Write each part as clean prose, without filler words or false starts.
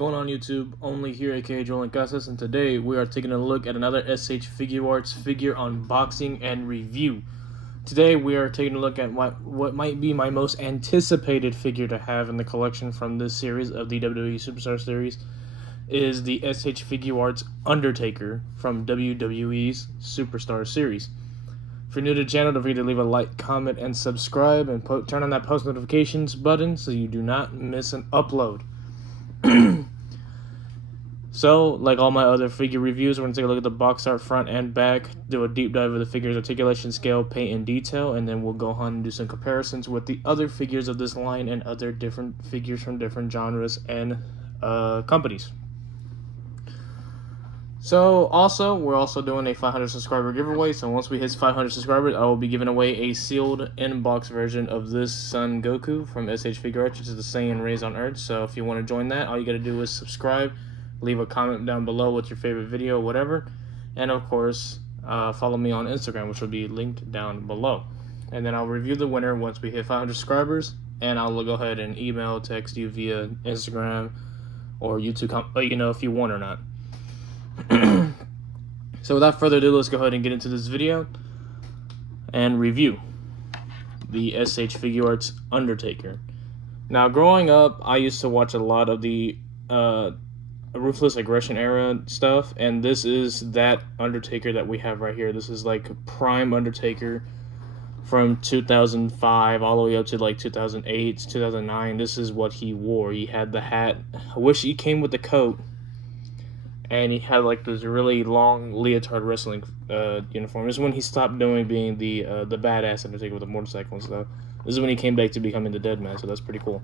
going on YouTube? Only here, aka Joel and Casas, and today we are taking a look at another SH Figuarts figure unboxing and review. Today we are taking a look at what might be my most anticipated figure to have in the collection from this series of the WWE Superstar Series is the SH Figuarts Undertaker from WWE's Superstar Series. If you're new to the channel, don't forget to leave a like, comment, and subscribe, and turn on that post notifications button so you do not miss an upload. So, like all my other figure reviews, we're going to take a look at the box art front and back, do a deep dive of the figure's articulation, scale, paint, and detail, and then we'll go on and do some comparisons with the other figures of this line and other different figures from different genres and companies. So, also, we're also doing a 500 subscriber giveaway, so once we hit 500 subscribers, I will be giving away a sealed in-box version of this Son Goku from SH Figuarts, which is the Saiyan raised on Earth. So if you want to join that, all you got to do is subscribe, leave a comment down below with your favorite video or whatever, and of course, follow me on Instagram, which will be linked down below. And then I'll review the winner once we hit 500 subscribers, and I'll go ahead and email, text you via Instagram or YouTube, let you know if you won or not. So without further ado, let's go ahead and get into this video and review the SH Figuarts Undertaker. Now, growing up, I used to watch a lot of the Ruthless Aggression era stuff, and this is that Undertaker that we have right here. This is like prime Undertaker from 2005 all the way up to like 2008, 2009. This is what he wore. He had the hat. I wish he came with the coat. And he had like this really long leotard wrestling uniform. This is when he stopped being the badass Undertaker with the motorcycle and stuff. This is when he came back to becoming the Dead Man, so that's pretty cool.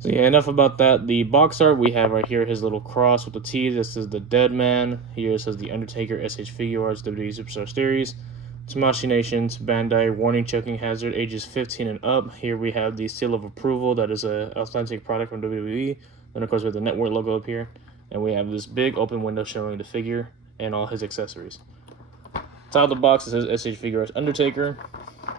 So yeah, enough about that. The box art we have right here, his little cross with the T. This is the Dead Man. Here it says the Undertaker SH Figuarts WWE Superstar Series. Smashi Nations, Bandai, warning choking hazard, ages 15 and up. Here we have the seal of approval. That is an authentic product from WWE. Then of course we have the network logo up here. And we have this big open window showing the figure and all his accessories. Top of the box it says SH Figuarts Undertaker.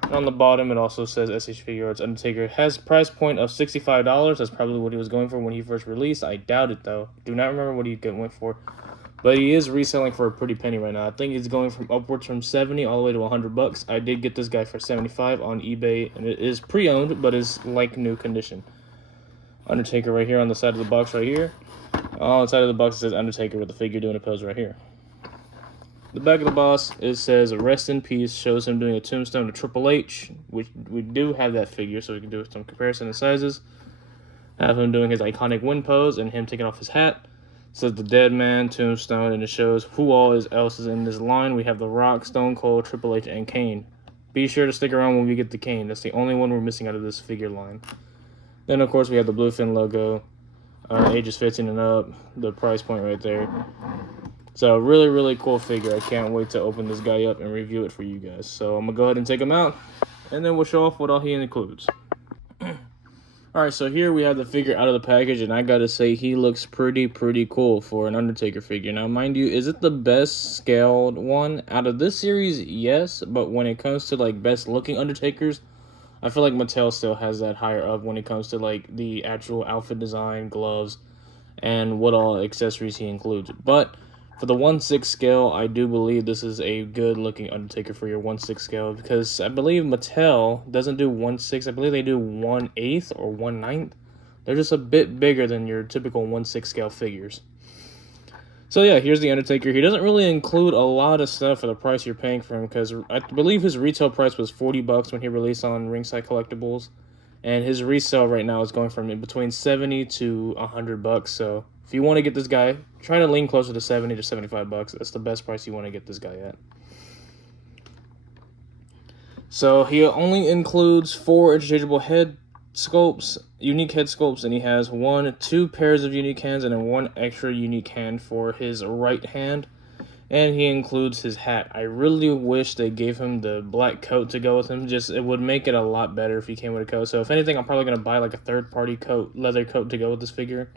And on the bottom it also says SH Figuarts Undertaker. Has price point of $65. That's probably what he was going for when he first released. I doubt it though. Do not remember what he went for. But he is reselling for a pretty penny right now. I think he's going from upwards from 70 all the way to 100 bucks. I did get this guy for 75 on eBay, and it is pre-owned, but is like new condition. Undertaker right here on the side of the box right here. On the side of the box it says Undertaker with the figure doing a pose right here. The back of the box, it says rest in peace, shows him doing a tombstone to Triple H, which we do have that figure, so we can do some comparison of sizes. Have him doing his iconic win pose and him taking off his hat. It says the Dead Man, tombstone, and it shows who all else is in this line. We have The Rock, Stone Cold, Triple H, and Kane. Be sure to stick around when we get the Kane. That's the only one we're missing out of this figure line. Then of course we have the Bluefin logo. Ages 15 and up, the price point right there. So really, really cool figure. I can't wait to open this guy up and review it for you guys. So I'm gonna go ahead and take him out, and then we'll show off what all he includes. Alright, so here we have the figure out of the package, and I gotta say he looks pretty cool for an Undertaker figure. Now mind you, is it the best scaled one out of this series? Yes, but when it comes to like best looking Undertakers, I feel like Mattel still has that higher up when it comes to like the actual outfit design, gloves, and what all accessories he includes. But for the 1/6 scale, I do believe this is a good looking Undertaker for your 1/6 scale, because I believe Mattel doesn't do 1/6. I believe they do 1/8 or 1/9. They're just a bit bigger than your typical 1/6 scale figures. So yeah, here's the Undertaker. He doesn't really include a lot of stuff for the price you're paying for him, because I believe his retail price was 40 bucks when he released on Ringside Collectibles, and his resale right now is going from between 70 to 100 bucks. So if you want to get this guy, try to lean closer to 70 to 75 bucks. That's the best price you want to get this guy at. So he only includes 4 interchangeable head sculpts, unique head sculpts, and he has 2 pairs of unique hands and then 1 extra unique hand for his right hand, and he includes his hat. I really wish they gave him the black coat to go with him. Just it would make it a lot better if he came with a coat. So if anything, I'm probably gonna buy like a third-party coat, leather coat to go with this figure.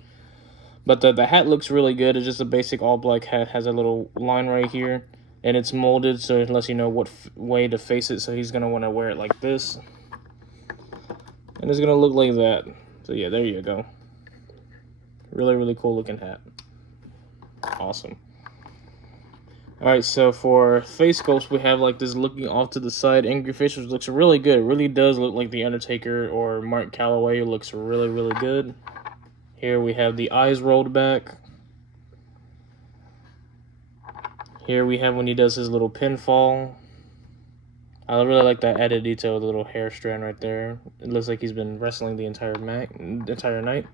But the hat looks really good. It's just a basic all black hat, has a little line right here, and it's molded so it lets you know what way to face it. So he's gonna want to wear it like this. And it's going to look like that. So yeah, there you go. Really, really cool looking hat. Awesome. Alright, so for face sculpts, we have like this looking off to the side angry face, which looks really good. It really does look like the Undertaker or Mark Calloway. It looks really, really good. Here we have the eyes rolled back. Here we have when he does his little pinfall. I really like that added detail with the little hair strand right there. It looks like he's been wrestling the entire night.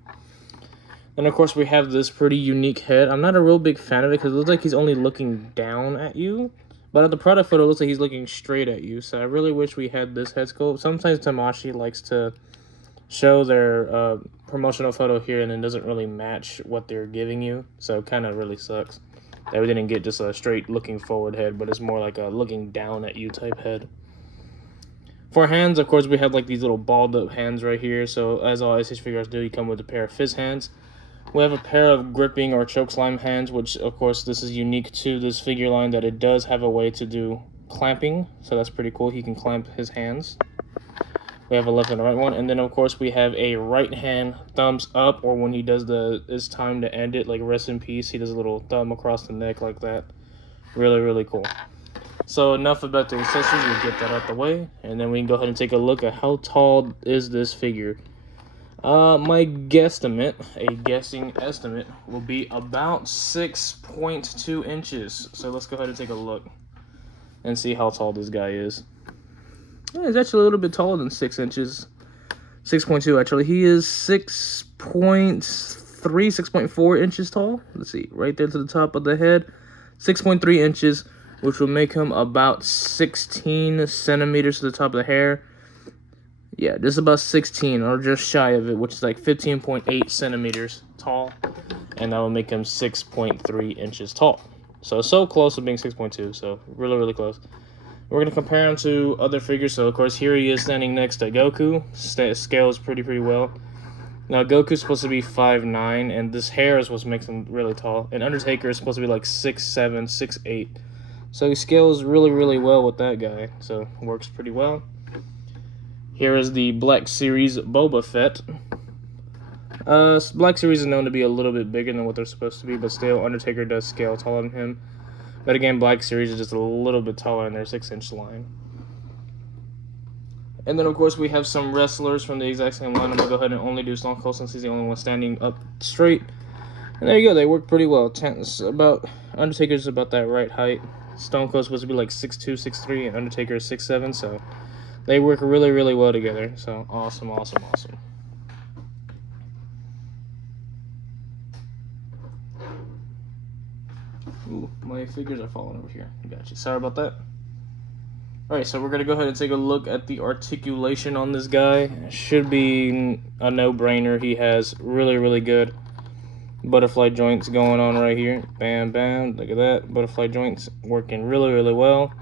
Then, of course, we have this pretty unique head. I'm not a real big fan of it because it looks like he's only looking down at you. But at the product photo, it looks like he's looking straight at you. So I really wish we had this head sculpt. Sometimes Tamashii likes to show their promotional photo here and it doesn't really match what they're giving you. So it kind of really sucks that we didn't get just a straight looking forward head, but it's more like a looking down at you type head. For hands, of course, we have like these little balled up hands right here. So as all SH Figuarts do, you come with a pair of fizz hands. We have a pair of gripping or choke slime hands, which of course this is unique to this figure line that it does have a way to do clamping. So that's pretty cool. He can clamp his hands. We have a left and a right one. And then of course we have a right hand thumbs up, or when he does the it's time to end it, like rest in peace, he does a little thumb across the neck like that. Really, really cool. So enough about the accessories, we'll get that out the way. And then we can go ahead and take a look at how tall is this figure. My guesstimate, a guessing estimate, will be about 6.2 inches. So let's go ahead and take a look and see how tall this guy is. Yeah, he's actually a little bit taller than 6 inches. 6.2 actually. He is 6.3, 6.4 inches tall. Let's see, right there to the top of the head. 6.3 inches, which will make him about 16 centimeters to the top of the hair. Yeah, just about 16 or just shy of it, which is like 15.8 centimeters tall. And that will make him 6.3 inches tall. So close to being 6.2. So really, really close. We're going to compare him to other figures. So, of course, here he is standing next to Goku. Scales pretty well. Now, Goku's supposed to be 5'9", and this hair is what makes him really tall. And Undertaker is supposed to be like 6'7", 6'8". So he scales really, really well with that guy. So it works pretty well. Here is the Black Series Boba Fett. Black Series is known to be a little bit bigger than what they're supposed to be, but still, Undertaker does scale taller than him. But again, Black Series is just a little bit taller in their 6-inch line. And then, of course, we have some wrestlers from the exact same line. I'm going to go ahead and only do Stone Cold since he's the only one standing up straight. And there you go. They work pretty well. Undertaker's about that right height. Stone Cold's supposed to be like 6'2", 6'3", and Undertaker is 6'7", so they work really, really well together. So, awesome, awesome, awesome. Ooh, my figures are falling over here. Gotcha. Sorry about that. Alright, so we're going to go ahead and take a look at the articulation on this guy. It should be a no-brainer. He has really, really good butterfly joints going on right here. Bam, bam. Look at that. Butterfly joints working really, really well.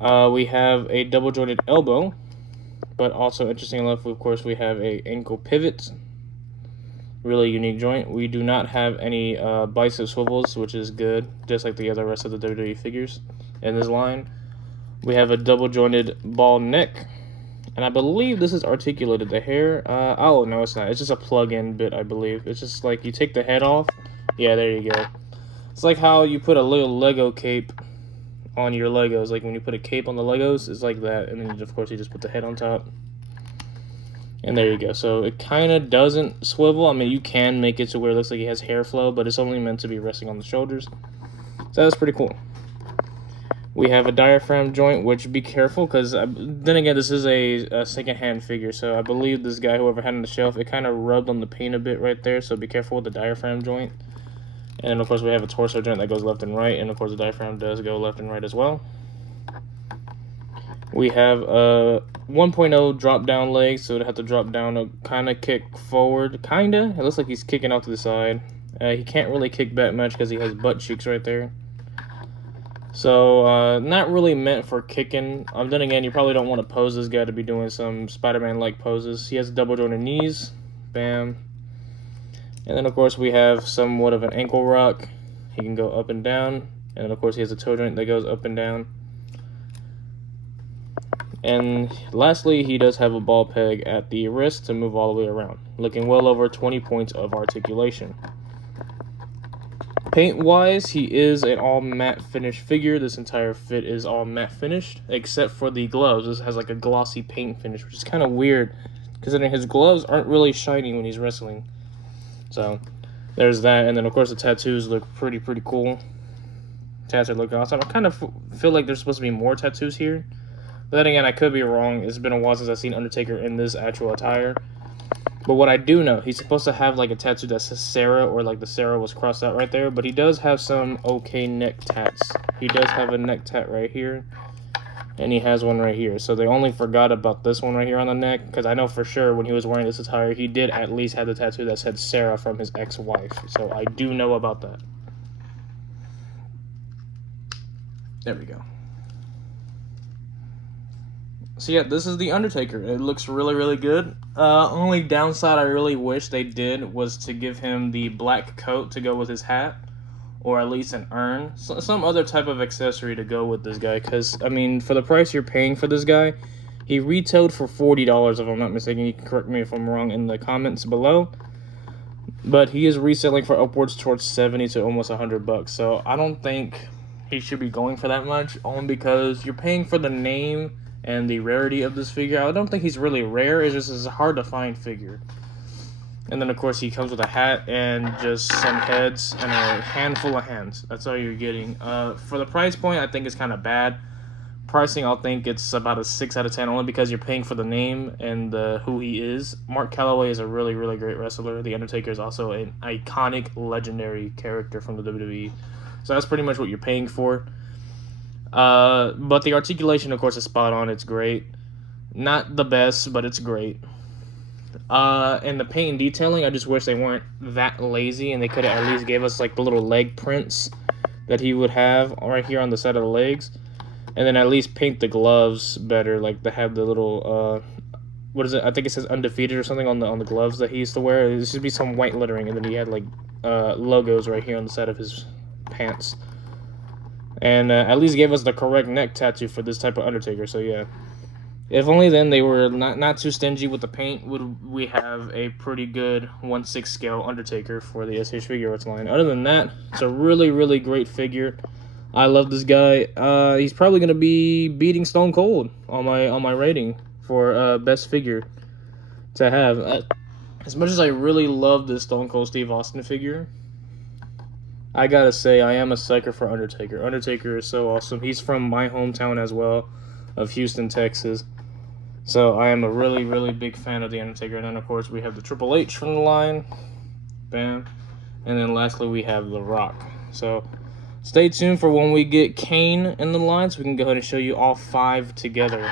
We have a double-jointed elbow, but also, interesting enough, of course, we have a ankle pivot. Really unique joint. We do not have any bicep swivels, which is good, just like the other rest of the WWE figures in this line. We have a double-jointed ball neck, and I believe this is articulated. The hair, oh, no, it's not. It's just a plug-in bit, I believe. It's just like you take the head off. Yeah, there you go. It's like how you put a little Lego cape on your Legos. Like when you put a cape on the Legos, it's like that. And then, of course, you just put the head on top. And there you go. So it kind of doesn't swivel. I mean, you can make it to where it looks like he has hair flow, but it's only meant to be resting on the shoulders. So that's pretty cool. We have a diaphragm joint, which be careful, because then again, this is a second-hand figure, so I believe this guy, whoever had on the shelf, it kind of rubbed on the paint a bit right there, so be careful with the diaphragm joint. And then, of course, we have a torso joint that goes left and right, and, of course, the diaphragm does go left and right as well. We have a 1.0 drop-down leg, so it'll have to drop down to kind of kick forward. Kinda. It looks like he's kicking off to the side. He can't really kick back much because he has butt cheeks right there. So, not really meant for kicking. Then again, you probably don't want to pose this guy to be doing some Spider-Man-like poses. He has double jointed knees. Bam. And then, of course, we have somewhat of an ankle rock. He can go up and down. And then, of course, he has a toe joint that goes up and down. And lastly, he does have a ball peg at the wrist to move all the way around, looking well over 20 points of articulation. Paint-wise, he is an all-matte finish figure. This entire fit is all matte finished, except for the gloves. This has like a glossy paint finish, which is kind of weird, considering his gloves aren't really shiny when he's wrestling. So, there's that. And then, of course, the tattoos look pretty cool. Tattoos look awesome. I kind of feel like there's supposed to be more tattoos here. But then again, I could be wrong. It's been a while since I've seen Undertaker in this actual attire. But what I do know, he's supposed to have like a tattoo that says Sarah, or like the Sarah was crossed out right there. But he does have some okay neck tats. He does have a neck tat right here. And he has one right here. So they only forgot about this one right here on the neck. Because I know for sure when he was wearing this attire, he did at least have the tattoo that said Sarah from his ex-wife. So I do know about that. There we go. So yeah, this is the Undertaker. It looks really good. Only downside I really wish they did was to give him the black coat to go with his hat, or at least an urn, some other type of accessory to go with this guy. Because I mean, for the price you're paying for this guy, he retailed for $40 if I'm not mistaken. You can correct me if I'm wrong in the comments below. But he is reselling for upwards towards 70 to almost $100. So I don't think he should be going for that much, only because you're paying for the name and the rarity of this figure. I don't think he's really rare. It's just a hard to find figure. And then of course he comes with a hat and just some heads and a handful of hands. That's all you're getting. For the price point, I think it's kind of bad. Pricing, I'll think it's about a 6 out of 10, only because you're paying for the name and who he is. Mark Calloway is a really great wrestler. The Undertaker is also an iconic, legendary character from the WWE. So that's pretty much what you're paying for. But the articulation, of course, is spot on. It's great. Not the best, but it's great. And the paint and detailing, I just wish they weren't that lazy, and they could have at least gave us like the little leg prints that he would have right here on the side of the legs, and then at least paint the gloves better. Like they have the little what is it? I think it says Undefeated or something on the gloves that he used to wear. There should be some white lettering, and then he had like logos right here on the side of his pants. And at least gave us the correct neck tattoo for this type of Undertaker. So yeah, if only then they were not too stingy with the paint, would we have a pretty good 1/6 scale Undertaker for the SH Figuarts line. Other than that, it's a really great figure. I love this guy. He's probably gonna be beating Stone Cold on my rating for best figure to have. As much as I really love this Stone Cold Steve Austin figure, I gotta say, I am a sucker for Undertaker. Undertaker is so awesome. He's from my hometown as well, of Houston, Texas. So I am a really big fan of the Undertaker. And then, of course, we have the Triple H from the line. Bam. And then lastly, we have The Rock. So stay tuned for when we get Kane in the line, so we can go ahead and show you all 5 together.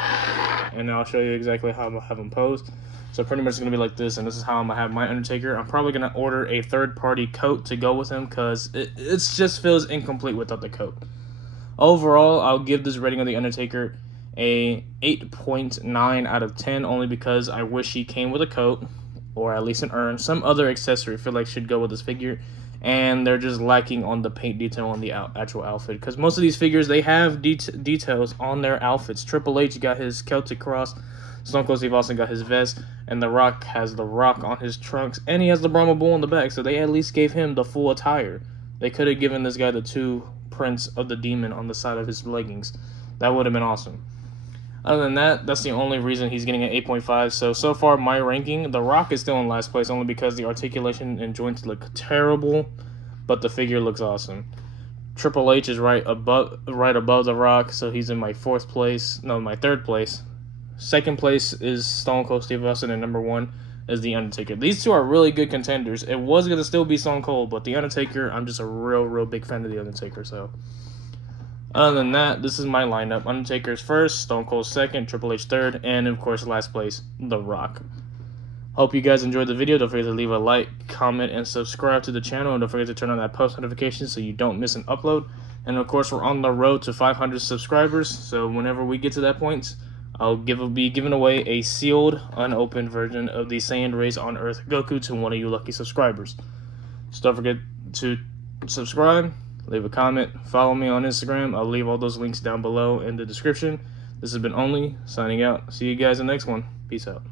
And I'll show you exactly how I'm going to have them posed. So pretty much it's going to be like this, and this is how I'm going to have my Undertaker. I'm probably going to order a third-party coat to go with him, because it just feels incomplete without the coat. Overall, I'll give this rating of the Undertaker a 8.9 out of 10, only because I wish he came with a coat, or at least an urn. Some other accessory I feel like should go with this figure, and they're just lacking on the paint detail on the actual outfit, because most of these figures, they have details on their outfits. Triple H got his Celtic cross, Stone Cold Steve Austin got his vest, and The Rock has The Rock on his trunks, and he has the Brahma Bull on the back, so they at least gave him the full attire. They could have given this guy the 2 prints of the demon on the side of his leggings. That would have been awesome. Other than that, that's the only reason he's getting an 8.5. So far, my ranking, The Rock is still in last place, only because the articulation and joints look terrible, but the figure looks awesome. Triple H is right above The Rock, so he's in my 4th place. No, my 3rd place. 2nd place is Stone Cold Steve Austin, and number 1 is The Undertaker. These 2 are really good contenders. It was going to still be Stone Cold, but The Undertaker, I'm just a real big fan of The Undertaker, so. Other than that, this is my lineup. Undertaker's 1st, Stone Cold 2nd, Triple H 3rd, and of course, last place, The Rock. Hope you guys enjoyed the video. Don't forget to leave a like, comment, and subscribe to the channel. And don't forget to turn on that post notification so you don't miss an upload. And of course, we're on the road to 500 subscribers. So whenever we get to that point, I'll be giving away a sealed, unopened version of the Saiyan Rays on Earth Goku to one of you lucky subscribers. So don't forget to subscribe, leave a comment, follow me on Instagram. I'll leave all those links down below in the description. This has been Only, signing out. See you guys in the next one. Peace out.